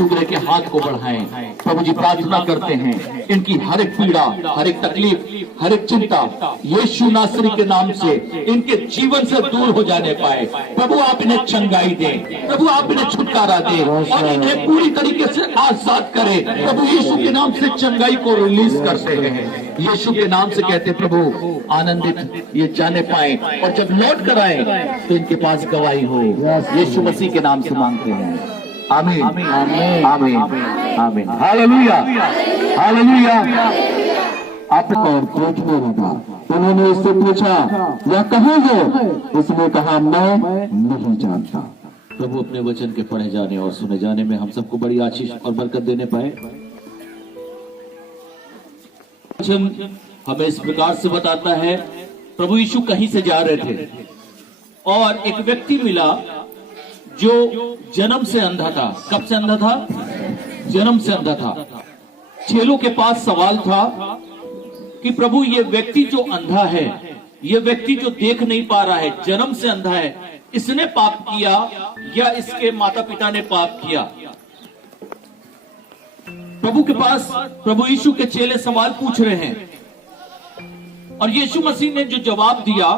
अनुग्रह के हाथ को बढ़ाएं। प्रभु जी प्रार्थना करते हैं इनकी हर एक पीड़ा, हर एक तकलीफ, हर एक चिंता यीशु नासरी के नाम से इनके जीवन से दूर हो जाने पाए। प्रभु आप इन्हें चंगाई दें, प्रभु आप इन्हें छुटकारा दें और इन्हें पूरी तरीके से आजाद करें। प्रभु यीशु के नाम से चंगाई को रिलीज करते हैं, यीशु के नाम से कहते प्रभु आनंदित ये जाने पाए और जब लौट कर आए तो इनके पास गवाही हो। यीशु मसीह के नाम से मांगते हैं, आमीन आमीन आमीन आमीन। Hallelujah hallelujah. आप और पूछने लगा, उन्होंने उससे पूछा यह कहाँ है? उसने कहा मैं नहीं जानता। प्रभु अपने वचन के पढ़े जाने और सुने जाने में हम सबको बड़ी आशीष और बरकत देने पाए। वचन हमें इस प्रकार से बताता है, प्रभु यीशु कहीं से जा रहे थे और एक व्यक्ति मिला जो जन्म से अंधा था। कब से अंधा था? जन्म से अंधा था। चेलों के पास सवाल था कि प्रभु ये व्यक्ति जो अंधा है, ये व्यक्ति जो देख नहीं पा रहा है, जन्म से अंधा है, इसने पाप किया या इसके माता पिता ने पाप किया? प्रभु के पास प्रभु यीशु के चेले सवाल पूछ रहे हैं और यीशु मसीह ने जो जवाब दिया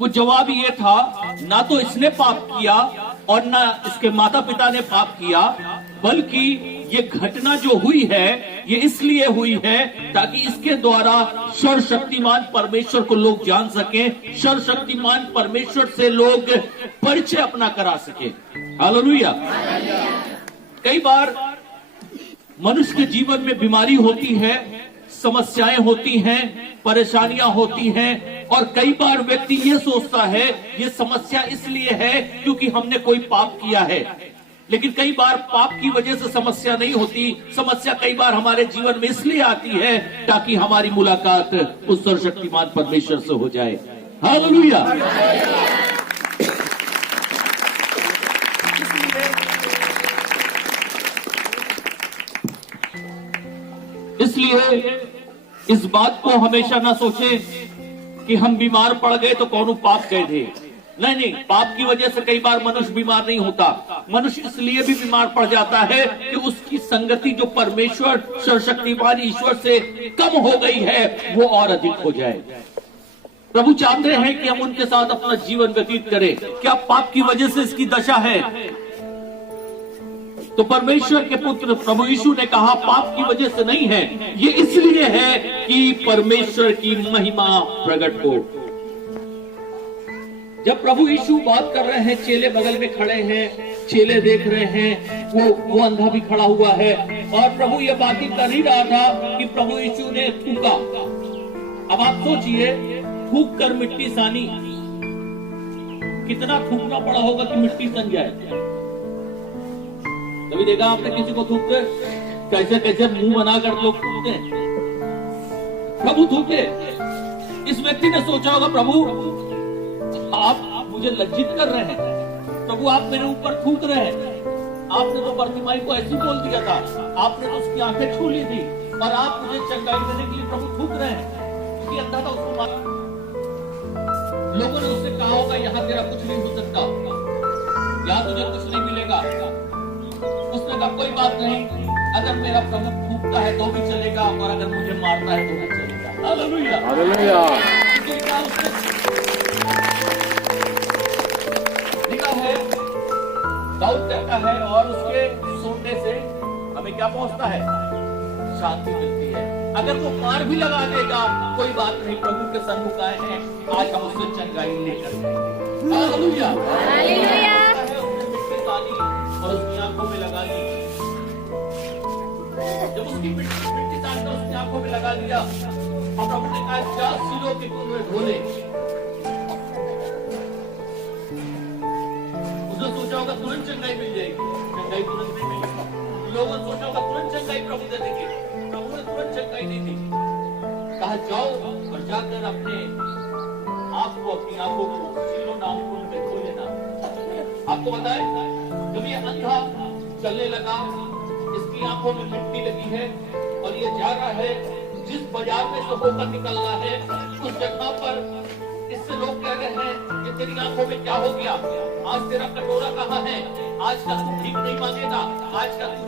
वो जवाब ये था, ना तो इसने पाप किया और ना इसके माता पिता ने पाप किया, बल्कि ये घटना जो हुई है ये इसलिए हुई है ताकि इसके द्वारा सर्वशक्तिमान परमेश्वर को लोग जान सके, सर्वशक्तिमान परमेश्वर से लोग परिचय अपना करा सके। हालेलुया। कई बार मनुष्य के जीवन में बीमारी होती है, समस्याएं होती हैं, परेशानियां होती हैं और कई बार व्यक्ति ये सोचता है ये समस्या इसलिए है क्योंकि हमने कोई पाप किया है। लेकिन कई बार पाप की वजह से समस्या नहीं होती, समस्या कई बार हमारे जीवन में इसलिए आती है ताकि हमारी मुलाकात उस सर्वशक्तिमान परमेश्वर से हो जाए। हालेलुया। इसलिए इस बात को हमेशा ना सोचें कि हम बीमार पड़ गए तो कौन पाप गए थे। नहीं, पाप की वजह से कई बार मनुष्य बीमार नहीं होता। मनुष्य इसलिए भी बीमार पड़ जाता है कि उसकी संगति जो परमेश्वर सर्वशक्तिमान ईश्वर से कम हो गई है वो और अधिक हो जाए। प्रभु चाहते हैं कि हम उनके साथ अपना जीवन व्यतीत करें। क्या पाप की वजह से इसकी दशा है? तो परमेश्वर के पुत्र प्रभु यीशु ने कहा पाप की वजह से नहीं है, ये इसलिए है कि परमेश्वर की महिमा प्रकट हो। जब प्रभु यीशु बात कर रहे हैं, चेले बगल में खड़े हैं, चेले देख रहे हैं, वो अंधा भी खड़ा हुआ है और प्रभु ये बात ही कर ही रहा था कि प्रभु यीशु ने थूका। अब आप सोचिए, थूक कर मिट्टी सानी, कितना थूकना पड़ा होगा कि मिट्टी सन जाए। कभी देखा आपने किसी को थूकते? कैसे कैसे मुंह बनाकर लोग थूकते हैं। प्रभु थूके। इस व्यक्ति ने सोचा होगा प्रभु आप मुझे लज्जित कर रहे हैं, प्रभु आप मेरे ऊपर थूक रहे हैं। आपने तो बर्तिमाई को ऐसी बोल दिया था, आपने तो उसकी आंखें छू ली थी और आप मुझे चंगाई देने के लिए प्रभु थूक रहे हैं। क्योंकि अंधा था उसको मार। लोगों ने उससे कहा होगा यहाँ तेरा कुछ नहीं हो सकता, यहाँ तुझे कुछ नहीं मिलेगा। उसने कहा कोई बात नहीं, अगर मेरा प्रभु थूकता है तो भी चलेगा और अगर मुझे मारता है तो भी चलेगा। Hallelujah hallelujah. लिखा है, दाऊद कहता है और उसके सुनने से हमें क्या पहुंचता है? शांति मिलती है। अगर वो मार भी लगा देगा कोई बात नहीं, प्रभु के सन्मुख आए हैं, आज हम उससे चंगाई लेकर जाएंगे। Hallelujah hallelujah. और उसकी आंखों में लगा दी। जब उसकी मिट्टी डालकर उसकी आंखों में लगा दिया और प्रभु ने कहा जा सिलों के कुएं धोले। उसने सोचा होगा तुरंत चंगाई मिल जाएगी, चंगाई तुरंत नहीं मिलेगी। लोगों ने सोचा होगा तुरंत चंगाई प्रभु दे देंगे, प्रभु ने तुरंत चंगाई नहीं दी। कहा जाओ और जाकर अपने आप को, अपनी आंखों को सिलों नामकुन में धो लेना। आपको बताए जब ये अंधा चलने लगा, इसकी आंखों में मिट्टी लगी है और ये जा रहा है, जिस बाजार में से होकर निकलना है उस जगह पर इससे लोग कह रहे हैं कि तेरी आंखों में क्या हो गया, आज तेरा कटोरा कहाँ है, आज का तू भीख नहीं मांगेगा, आज का तू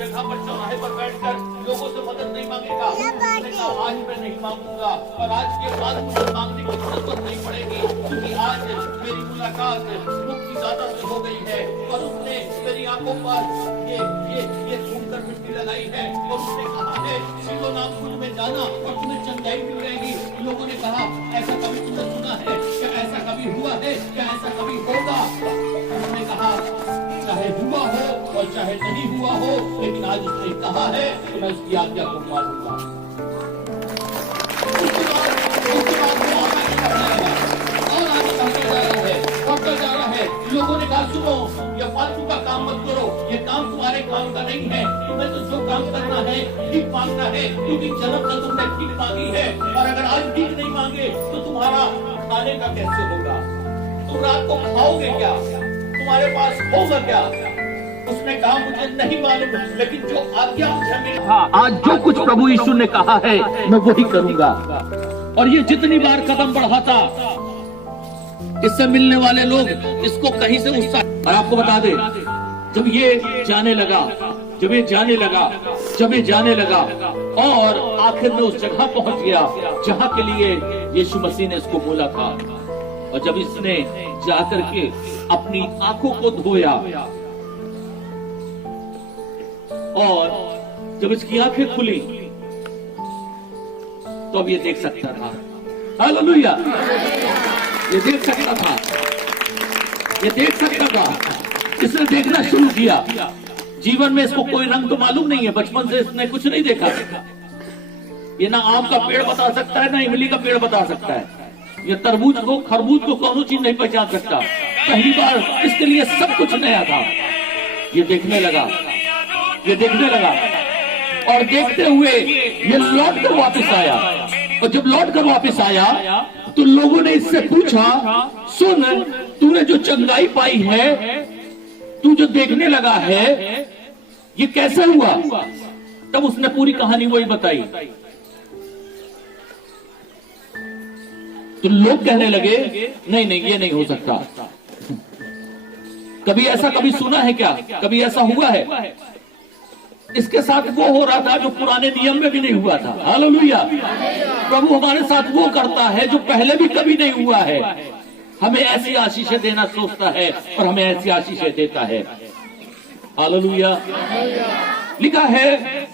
जगह पर चौराहे पर बैठकर लोगों से मदद नहीं मांगेगा। उसने कहा आज मैं नहीं मांगूंगा और आज के बाद मुझे मांगने की जरूरत नहीं पड़ेगी, क्योंकि आज मेरी मुलाकात मुक्तिदाता से हो गई है। और उसने मेरी आंखों पर ये घूमकर मिट्टी लगाई है और उसने कहा है सीधो नागपुर में जाना और तुम्हें चंगाई मिल रहेगी। लोगों ने कहा ऐसा कभी तुमने सुना है क्या, ऐसा कभी हुआ है क्या, ऐसा कभी होगा? उन्होंने कहा चाहे हुआ हो और चाहे नहीं हुआ हो, लेकिन आज उसने कहा है कि मैं उसकी आज्ञा को मानूंगा। उसके बाद वो आगे बढ़ने लगा और बढ़ता जा रहा है। लोगों ने कहा सुनो, ये फालतू का काम मत करो, ये काम तुम्हारे काम का नहीं है, तुम्हें तो जो काम करना है ठीक मांगना है, क्योंकि जन्म से तुमने ठीक मांगी है और अगर आज ठीक नहीं मांगे तो तुम्हारा खाने का कैसे होगा, तुम रात को खाओगे क्या, तुम्हारे पास होगा क्या? उसने कहा मुझे नहीं मालूम, लेकिन जो आज्ञा मुझे मिली, आज जो कुछ प्रभु यीशु ने कहा है मैं वही करूंगा। और ये जितनी बार कदम बढ़ाता, इससे मिलने वाले लोग इसको कहीं से उत्साह। और आपको बता दे, जब ये जाने लगा, जब ये जाने लगा और आखिर में उस जगह पहुंच गया जहां के लिए यीशु मसीह ने इसको बोला था। और जब इसने जाकर के अपनी आंखों को धोया और जब इसकी आंखें खुली तो अब ये देख सकता था। हालेलुया! ये देख सकता था, ये देख सकता था। इसने देखना शुरू किया। जीवन में इसको कोई रंग तो मालूम नहीं है, बचपन से इसने कुछ नहीं देखा। ये ना आम का पेड़ बता सकता है, ना इमली का पेड़ बता सकता है। ये तरबूज को, खरबूज को कौन चीज नहीं पहचान सकता। पहली बार इसके लिए सब कुछ नया था। ये देखने लगा और देखते हुए ये लौट कर वापस आया। और जब लौट कर वापस आया तो लोगों ने इससे पूछा, सुन, तूने जो चंगाई पाई है, तू जो देखने लगा है, ये कैसे हुआ? तब उसने पूरी कहानी वही बताई। तो लोग कहने लगे, नहीं ये नहीं हो सकता। कभी ऐसा कभी सुना है क्या? कभी ऐसा हुआ है? इसके साथ वो हो रहा था जो पुराने नियम में भी नहीं हुआ था। हालेलुया! प्रभु हमारे साथ वो करता है जो पहले भी कभी नहीं हुआ है। हमें ऐसी आशीषें देना सोचता है और हमें ऐसी आशीषें देता है। हालेलुया! लिखा है,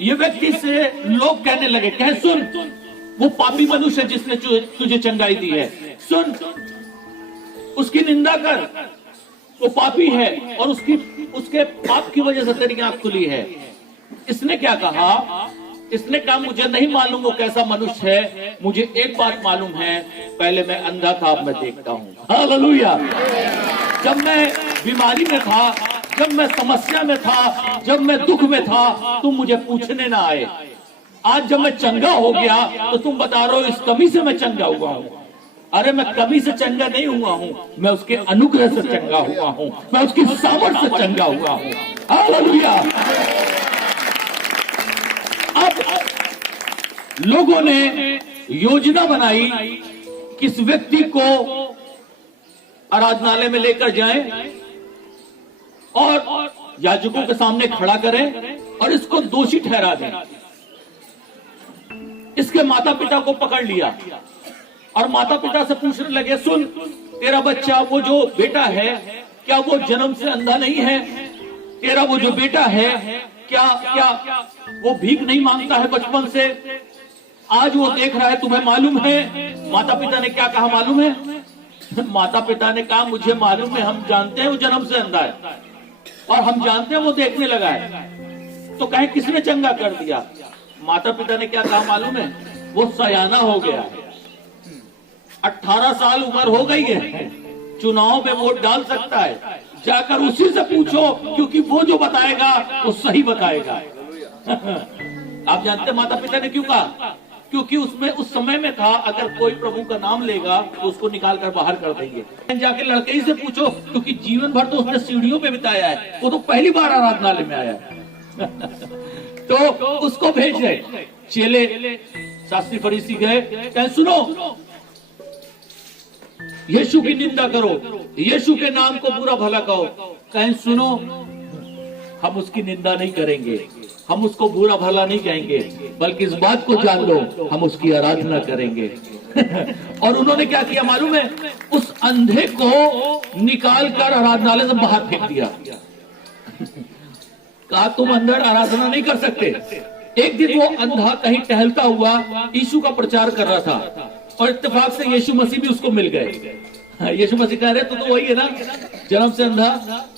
ये व्यक्ति से लोग कहने लगे, कहे सुन, वो पापी मनुष्य जिसने तुझे चंगाई दी है, सुन, उसकी निंदा कर, वो पापी है और उसके पाप की वजह से तेरी आंख खुली है। इसने क्या कहा? इसने कहा मुझे नहीं मालूम वो कैसा मनुष्य है, मुझे एक बात मालूम है, पहले मैं अंधा था, अब मैं देखता हूँ। हालेलुया! जब मैं बीमारी में था, जब मैं समस्या में था, जब मैं दुख में था, तुम मुझे पूछने ना आए। आज जब मैं चंगा हो गया तो तुम बता रहे हो इस कमी से मैं चंगा हुआ हूँ। अरे मैं कमी से चंगा नहीं हुआ हूँ, मैं उसके अनुग्रह से चंगा हुआ हूँ, मैं उसकी सामर्थ से चंगा हुआ हूँ। हालेलुया! अब लोगों ने योजना बनाई कि इस व्यक्ति को आराधनालय में लेकर जाएं और याजकों के सामने खड़ा करें और इसको दोषी ठहरा दें। इसके माता पिता को पकड़ लिया और माता पिता से पूछने लगे, सुन, तेरा बच्चा, वो जो बेटा है, क्या वो जन्म से अंधा नहीं है? तेरा वो जो बेटा है, क्या वो भीख नहीं मांगता है बचपन से? आज वो देख रहा है, तुम्हें मालूम है? माता पिता ने क्या कहा मालूम है? माता पिता ने कहा मुझे मालूम है, हम जानते हैं वो जन्म से अंधा है और हम जानते हैं वो देखने लगा है। तो कहे किसने चंगा कर दिया? माता पिता ने क्या कहा मालूम है? वो सयाना हो गया है, 18 साल उम्र हो गई है, चुनाव में वोट डाल सकता है, जाकर उसी से पूछो, क्योंकि वो जो बताएगा वो सही बताएगा। आप जानते माता पिता ने क्यों कहा? क्योंकि उसमें उस समय में था, अगर कोई प्रभु का नाम लेगा तो उसको निकाल कर बाहर कर देंगे। जाके लड़के ही से पूछो, क्योंकि जीवन भर तो उसने सीढ़ियों पे बिताया है, वो तो पहली बार आराधनालय में आया है। तो उसको भेज रहे चेले शास्त्री फरीसी गए, कहे सुनो, यीशु की निंदा करो, यीशु के नाम को बुरा भला कहो। कहें सुनो, हम उसकी निंदा नहीं करेंगे, हम उसको बुरा भला नहीं कहेंगे, बल्कि इस बात को जान लो, हम उसकी आराधना करेंगे। और उन्होंने क्या किया मालूम है? उस अंधे को निकाल कर आराधनालय से बाहर फेंक दिया। कहा तुम अंदर आराधना नहीं कर सकते। एक दिन वो अंधा कहीं टहलता हुआ यीशु का प्रचार कर रहा था और इत्तेफाक से यीशु मसीह भी उसको मिल गए। यीशु मसीह कह रहे तो वही है ना, जन्म से अंधा,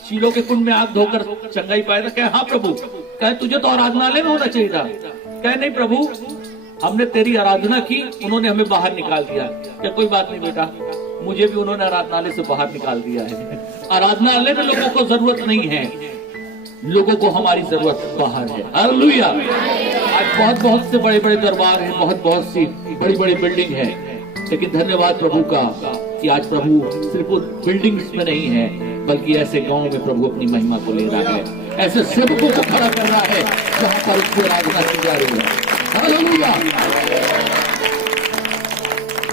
शीलो के कुंड में आग धोकर चंगाई पाया था। कहे हाँ प्रभु। कहे तुझे तो आराधनालय में होना चाहिए था। कहे नहीं प्रभु, हमने तेरी आराधना की, उन्होंने हमें बाहर निकाल दिया। क्या कोई बात नहीं बेटा, मुझे भी उन्होंने आराधनालय से बाहर निकाल दिया है। आराधनालय में लोगों को जरूरत नहीं है, लोगों को हमारी जरूरत बाहर है। हालेलुया। आज बहुत से बड़े बड़े दरबार हैं, बहुत सी बड़ी बड़ी बिल्डिंग है, लेकिन धन्यवाद प्रभु का कि आज प्रभु सिर्फ बिल्डिंग्स में नहीं है, बल्कि ऐसे गांव में प्रभु अपनी महिमा को ले रहा है, ऐसे सेवकों को खड़ा कर रहा है जहां पर उसकी आराधना की जा रही है। हालेलुया।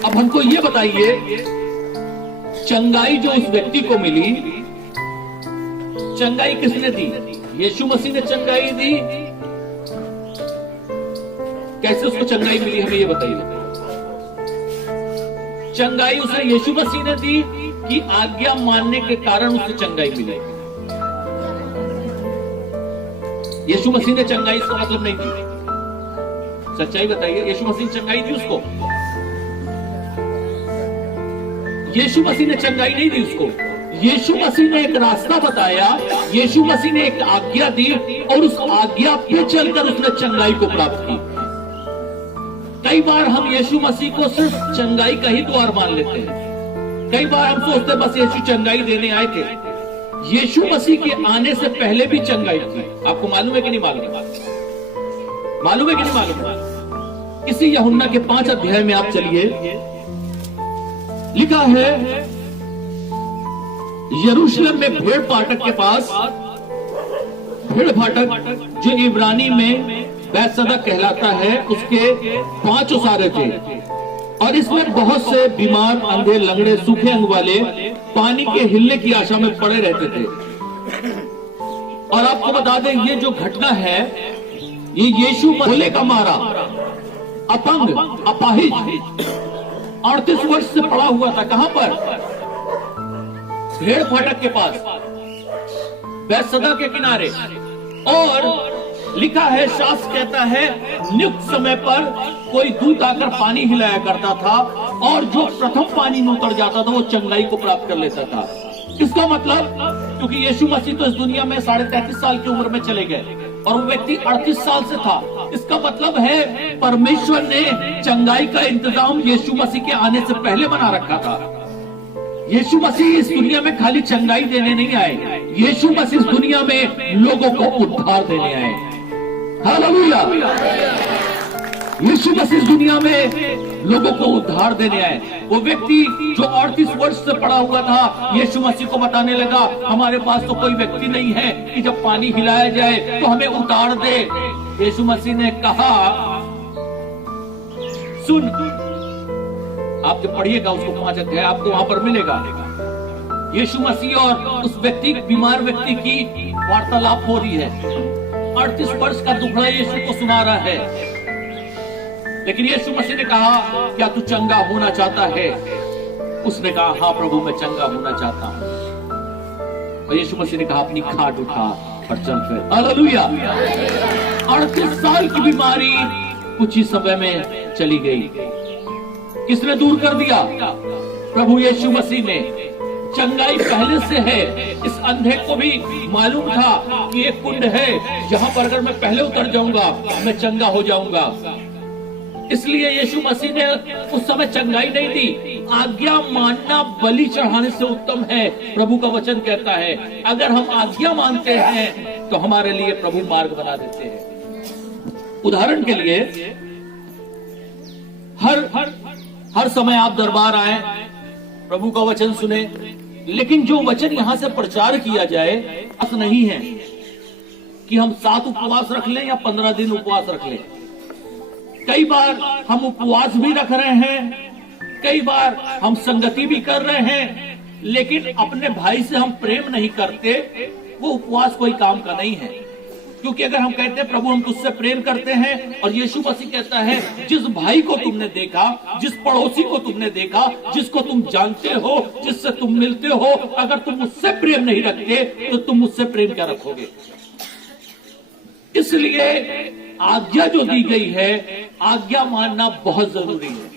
अब हमको ये बताइए, चंगाई जो उस व्यक्ति को मिली, चंगाई किसने दी? यीशु मसीह ने चंगाई दी। कैसे उसको चंगाई मिली, हमें ये बताइए। चंगाई उसे यीशु मसीह ने दी कि आज्ञा मानने के कारण उसे चंगाई मिली? यीशु मसीह ने चंगाई इसका मतलब नहीं दी। सच्चाई बताइए, यीशु मसीह ने चंगाई दी उसको? यीशु मसीह ने चंगाई नहीं दी उसको। यीशु मसीह ने एक रास्ता बताया, यीशु मसीह ने एक आज्ञा दी और उस आज्ञा पे चलकर उसने चंगाई को प्राप्त की। कई बार हम यीशु मसीह को सिर्फ चंगाई का ही द्वार मान लेते हैं। कई बार हम सोचते बस यीशु चंगाई देने आए थे। यीशु मसीह के आने से पहले भी चंगाई थी। आपको मालूम है कि नहीं मालूम? मालूम है कि नहीं मालूम? इसी यूहन्ना के 5 अध्याय में आप चलिए, लिखा है यरूशलेम में भेड़ फाटक के पास, भेड़ फाटक जो इब्रानी में बैतसदा कहलाता है, उसके 5 ओसारे थे और इसमें बहुत से बीमार, अंधे, लंगड़े, सूखे अंग वाले पानी के हिलने की आशा में पड़े रहते थे। और आपको बता दें, ये जो घटना है, ये यीशु भोले का मारा, अपंग, अपाहिज, 38 वर्ष से पड़ा हुआ था। कहां पर? भेड़ फाटक के पास, बैतसदा के किनारे। और लिखा है, शास्त्र कहता है, नियुक्त समय पर कोई दूत आकर पानी हिलाया करता था और जो प्रथम पानी में उतर जाता था वो चंगाई को प्राप्त कर लेता था। इसका मतलब, क्योंकि यीशु मसीह तो इस दुनिया में 33.5 साल की उम्र में चले गए और वो व्यक्ति 38 साल से था। इसका मतलब है परमेश्वर ने चंगाई का इंतजाम यीशु मसीह के आने से पहले बना रखा था। यीशु मसीह इस दुनिया में खाली चंगाई देने नहीं आए, यीशु मसीह इस दुनिया में लोगों को उद्धार देने आए। हालेलुया। यीशु मसीह इस दुनिया में लोगों को उद्धार देने आए। वो व्यक्ति जो 38 वर्ष से पड़ा हुआ था, यीशु मसीह को बताने लगा, हमारे पास तो कोई व्यक्ति नहीं है कि जब पानी हिलाया जाए तो हमें उतार दे। यीशु मसीह ने कहा, सुन, आप जब पढ़िएगा उसको 5 अध्याय आपको वहां पर मिलेगा। यीशु मसीह और उस व्यक्ति, बीमार व्यक्ति की वार्तालाप हो रही है। 38 वर्ष का दुखड़ा यीशु को सुना रहा है, लेकिन यीशु मसीह ने कहा, क्या तू चंगा होना चाहता है? उसने कहा, हाँ प्रभु, मैं चंगा होना चाहता हूं। और यीशु मसीह ने कहा, अपनी खाट उठा और चल फिर। हालेलुया। 38 साल की बीमारी कुछ ही समय में चली गई। किसने दूर कर दिया? प्रभु यीशु मसीह ने। चंगाई पहले से है। इस अंधे को भी मालूम था कि एक कुंड है जहां पर अगर मैं पहले उतर जाऊंगा मैं चंगा हो जाऊंगा। इसलिए यीशु मसीह ने उस समय चंगाई नहीं दी। आज्ञा मानना बलि चढ़ाने से उत्तम है, प्रभु का वचन कहता है। अगर हम आज्ञा मानते हैं तो हमारे लिए प्रभु मार्ग बना देते हैं। उदाहरण के लिए, हर समय आप दरबार आए, प्रभु का वचन सुने, लेकिन जो वचन यहां से प्रचार किया जाए, ऐसा नहीं है कि हम 7 उपवास रख लें या 15 दिन उपवास रख लें। कई बार हम उपवास भी रख रहे हैं, कई बार हम संगति भी कर रहे हैं, लेकिन अपने भाई से हम प्रेम नहीं करते, वो उपवास कोई काम का नहीं है। क्योंकि अगर हम कहते हैं प्रभु हम तुझसे प्रेम करते हैं, और यीशु मसीह कहता है जिस भाई को तुमने देखा, जिस पड़ोसी को तुमने देखा, जिसको तुम जानते हो, जिससे तुम मिलते हो, अगर तुम मुझसे प्रेम नहीं रखते तो तुम मुझसे प्रेम क्या रखोगे। इसलिए आज्ञा जो दी गई है, आज्ञा मानना बहुत जरूरी है।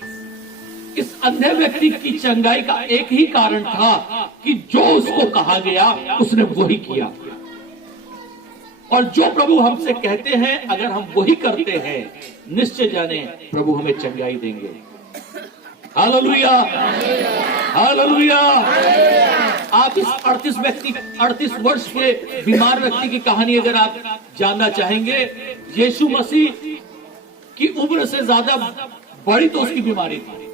इस अंधे व्यक्ति की चंगाई का एक ही कारण था कि जो उसको कहा गया उसने वही किया। और जो प्रभु हमसे कहते हैं अगर हम वही करते हैं, निश्चय जाने प्रभु हमें चंगाई देंगे। Hallelujah, hallelujah. आप इस 38 वर्ष के बीमार व्यक्ति की कहानी अगर आप जानना चाहेंगे, यीशु मसीह की उम्र से ज्यादा बड़ी तो उसकी बीमारी थी,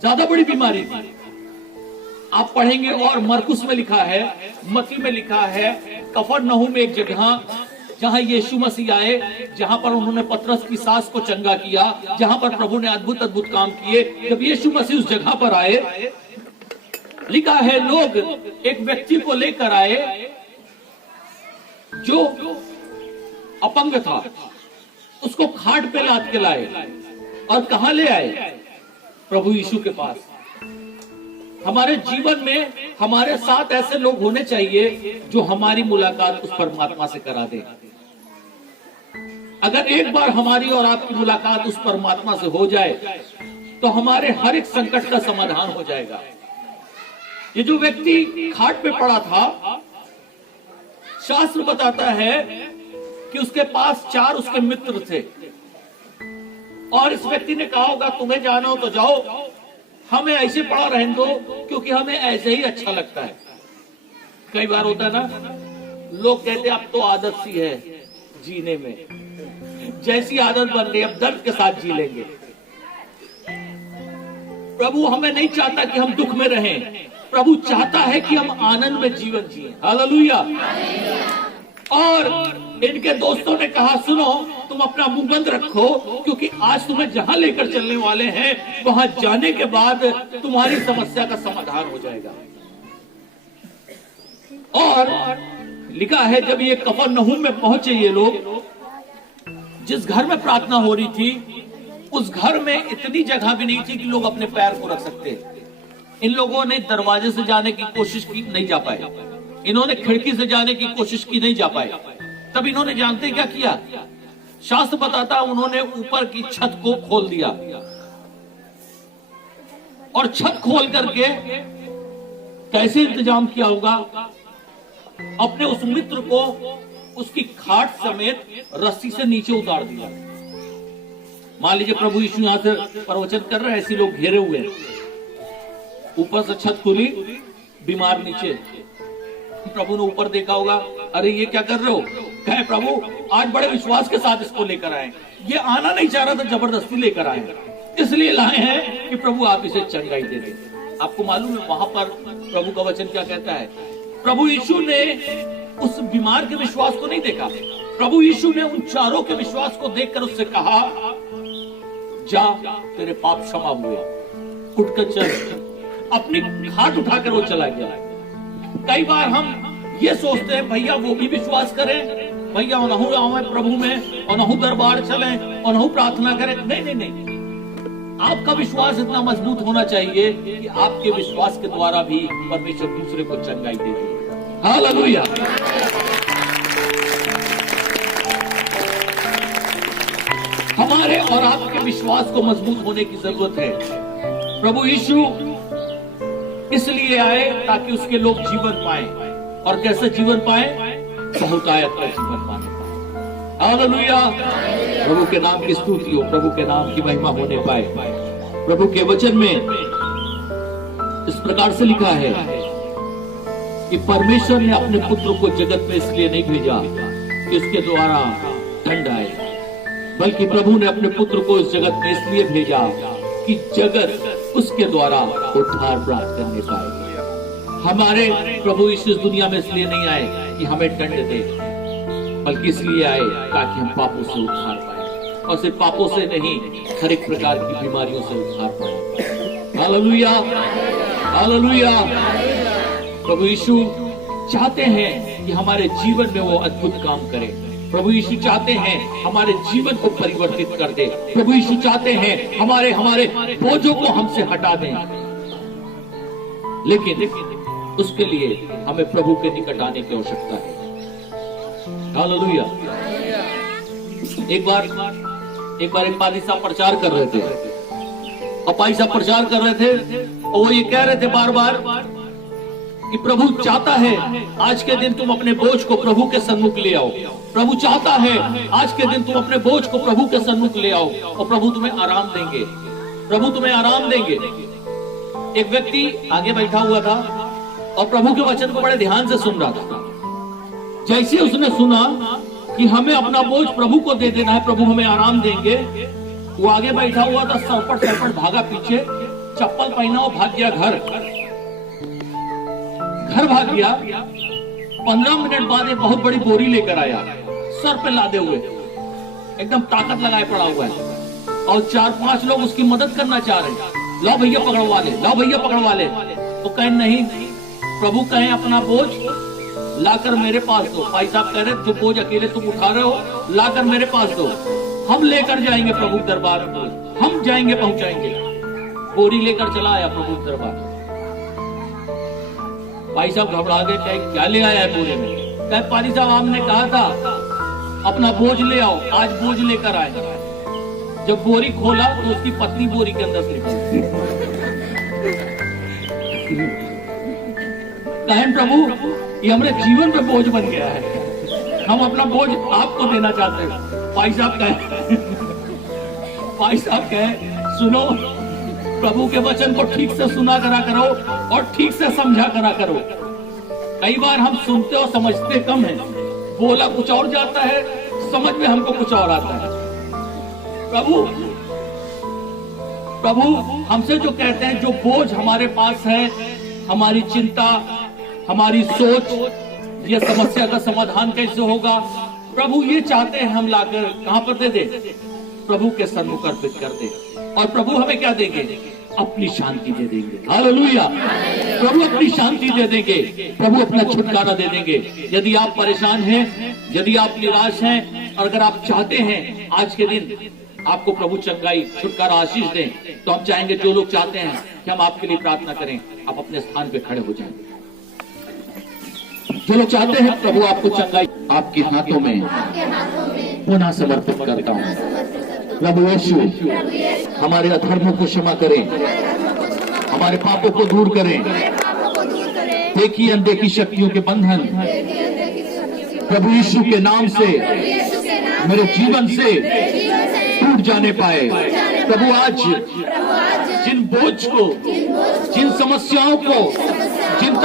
ज्यादा बड़ी बीमारी थी। आप पढ़ेंगे और मरकुस में लिखा है, मत्ती में लिखा है, कफरनहूम में एक जगह जहां यीशु मसीह आए, जहां पर उन्होंने पतरस की सास को चंगा किया, जहां पर प्रभु ने अद्भुत अद्भुत काम किए। जब यीशु मसीह उस जगह पर आए, लिखा है लोग एक व्यक्ति को लेकर आए जो अपंग था, उसको खाट पे लाद के लाए और कहां ले आए? प्रभु यीशु के पास। हमारे जीवन में हमारे साथ ऐसे लोग होने चाहिए जो हमारी मुलाकात उस परमात्मा से करा दे। अगर एक बार हमारी और आपकी मुलाकात उस परमात्मा से हो जाए तो हमारे हर एक संकट का समाधान हो जाएगा। ये जो व्यक्ति खाट पे पड़ा था, शास्त्र बताता है कि उसके पास 4 उसके मित्र थे, और इस व्यक्ति ने कहा होगा तुम्हें जाना हो तो जाओ, हमें ऐसे पड़ा रहने दो क्योंकि हमें ऐसे ही अच्छा लगता है। कई बार होता है ना, लोग कहते अब तो आदत सी है जीने में, जैसी आदत बन गई अब दर्द के साथ जी लेंगे। प्रभु हमें नहीं चाहता कि हम दुख में रहें, प्रभु चाहता है कि हम आनंद में जीवन जिए। हालेलुया। और इनके दोस्तों ने कहा सुनो, तुम अपना मुंह बंद रखो, क्योंकि आज तुम्हें जहां लेकर चलने वाले हैं वहां जाने के बाद तुम्हारी समस्या का समाधान हो जाएगा। और लिखा है जब ये कफरनहूम में पहुंचे ये लोग, जिस घर में प्रार्थना हो रही थी उस घर में इतनी जगह भी नहीं थी कि लोग अपने पैर को रख सकते। इन लोगों ने दरवाजे से जाने की कोशिश की, नहीं जा पाए। इन्होंने खिड़की से जाने की कोशिश की, नहीं जा पाए। तब इन्होंने जानते क्या किया? शास्त्र बताता उन्होंने ऊपर की छत को खोल दिया, और छत खोल करके कैसे इंतजाम किया होगा? अपने उस मित्र को उसकी खाट समेत रस्सी से नीचे उतार दिया। मान लीजिए प्रभु यीशु यहां से प्रवचन कर रहे हैं, ऐसे लोग घेरे हुए हैं, ऊपर से छत खुली, बीमार नीचे। प्रभु ने ऊपर देखा होगा, अरे ये क्या कर रहे हो? कहे प्रभु आज बड़े विश्वास के साथ इसको लेकर आए, ये आना नहीं चाह रहा था, जबरदस्ती लेकर आए, इसलिए लाए हैं कि प्रभु आप इसे चंगाई दे दें। आपको मालूम है वहां पर प्रभु का वचन क्या कहता है? प्रभु यीशु ने उस बीमार के विश्वास को नहीं देखा, प्रभु यीशु ने उन चारों के विश्वास को देखकर उससे कहा जा तेरे पाप क्षमा हुए, उठकर चल। अपनी खाट उठाकर वो चला गया। कई बार हम ये सोचते हैं भैया वो भी विश्वास करें, भैया अनहु आवे प्रभु में, अनहु दरबार चले, अनहु प्रार्थना करें। नहीं नहीं नहीं, आपका विश्वास इतना मजबूत होना चाहिए कि आपके विश्वास के द्वारा भी परमेश्वर दूसरे को चंगाई दे दे। हालेलुया। हमारे और आपके विश्वास को मजबूत होने की जरूरत है। प्रभु यीशु इसलिए आए ताकि उसके लोग जीवन पाए, और कैसे जीवन पाए? बहुतायत का जीवन पाने पाए। हालेलुया। प्रभु के नाम की स्तुति हो, प्रभु के नाम की महिमा होने पाए। प्रभु के वचन में इस प्रकार से लिखा है कि परमेश्वर ने अपने पुत्र को जगत में इसलिए नहीं भेजा कि उसके द्वारा दंड आए, बल्कि प्रभु ने अपने पुत्र को इस जगत में इसलिए भेजा कि जगत उसके द्वारा उद्धार प्राप्त करने पाए। हमारे प्रभु इस दुनिया में इसलिए नहीं आए कि हमें दंड दे, बल्कि इसलिए आए ताकि हम पापों से उद्धार पाए। और सिर्फ पापों से नहीं, हर एक प्रकार की बीमारियों से उद्धार पाए। Hallelujah, hallelujah. प्रभु यीशु चाहते हैं कि हमारे जीवन में वो अद्भुत काम करे। प्रभु यीशु चाहते हैं हमारे जीवन को परिवर्तित कर दे। प्रभु यीशु चाहते हैं हमारे बोझों को हमसे हटा दें। लेकिन उसके लिए हमें प्रभु के निकट आने की आवश्यकता है। हालेलुया। एक बार एक पादी साहब प्रचार कर रहे थे, और पादी साहब प्रचार कर रहे थे और वो ये कह रहे थे बार बार कि प्रभु चाहता है आज के दिन तुम अपने बोझ को प्रभु के सन्मुख ले आओ। प्रभु चाहता है आज के दिन तुम अपने बोझ को प्रभु के सन्मुख ले आओ और प्रभु तुम्हें आराम देंगे। प्रभु तुम्हें आराम देंगे। एक व्यक्ति आगे बैठा हुआ था और प्रभु के वचन को बड़े ध्यान से सुन रहा था। जैसे उसने सुना कि हमें अपना बोझ प्रभु को दे देना है, प्रभु हमें आराम देंगे, वो आगे बैठा हुआ था, सरपट भागा पीछे, चप्पल पहना और भाग गया घर भाग गया। 15 मिनट बाद एक बहुत बड़ी बोरी लेकर आया, सर पे लादे हुए, एकदम ताकत लगाए पड़ा हुआ है, और 4-5 लोग उसकी मदद करना चाह रहे हैं। लाओ भैया पकड़वा ले, लाओ भैया पकड़वा ले। तो कहें नहीं, प्रभु कहें अपना बोझ लाकर मेरे पास दो। भाई साहब कह रहे जो बोझ अकेले तुम उठा रहे हो लाकर मेरे पास दो, हम लेकर जाएंगे प्रभु दरबार में, हम जाएंगे पहुंचाएंगे। बोरी लेकर चला आया प्रभु दरबार। भाई साहब घबरा गए, क्या ले आया है बोरे में? कहे पानी साहब आपने कहा था अपना बोझ ले आओ, आज बोझ लेकर आए। जब बोरी खोला तो उसकी पत्नी बोरी के अंदर से कहें प्रभु ये हमारे जीवन पे बोझ बन गया है, हम अपना बोझ आपको देना चाहते हैं। भाई साहब कहे सुनो, प्रभु के वचन को ठीक से सुना करा करो और ठीक से समझा करा करो। कई बार हम सुनते और समझते कम है, बोला कुछ और जाता है, समझ में हमको कुछ और आता है। प्रभु हमसे जो कहते हैं, जो बोझ हमारे पास है, हमारी चिंता, हमारी सोच, ये समस्या का समाधान कैसे होगा, प्रभु ये चाहते हैं हम लाकर कहां पर दे दे, प्रभु के सन्मुख अर्पित कर दे। और प्रभु हमें क्या देंगे? अपनी शांति दे देंगे। हालेलुया। प्रभु अपनी शांति दे देंगे, प्रभु अपना छुटकारा दे देंगे। यदि आप परेशान हैं, यदि आप निराश हैं, और अगर आप चाहते हैं आज के दिन आपको प्रभु चंगाई, छुटकारा, आशीष दें, तो हम चाहेंगे, जो लोग चाहते हैं कि हम आपके लिए प्रार्थना करें, आप अपने स्थान पे खड़े हो जाएं। जो लोग चाहते हैं प्रभु आपको चंगाई, आपके हाथों में पुनः समर्पित करता हूँ। प्रभु यीशु हमारे अधर्मों को क्षमा करें, हमारे पापों को दूर करें, देखी अनदेखी शक्तियों के बंधन प्रभु यीशु के नाम से मेरे जीवन से टूट जाने पाए। प्रभु आज जिन बोझ को, जिन समस्याओं को, जिन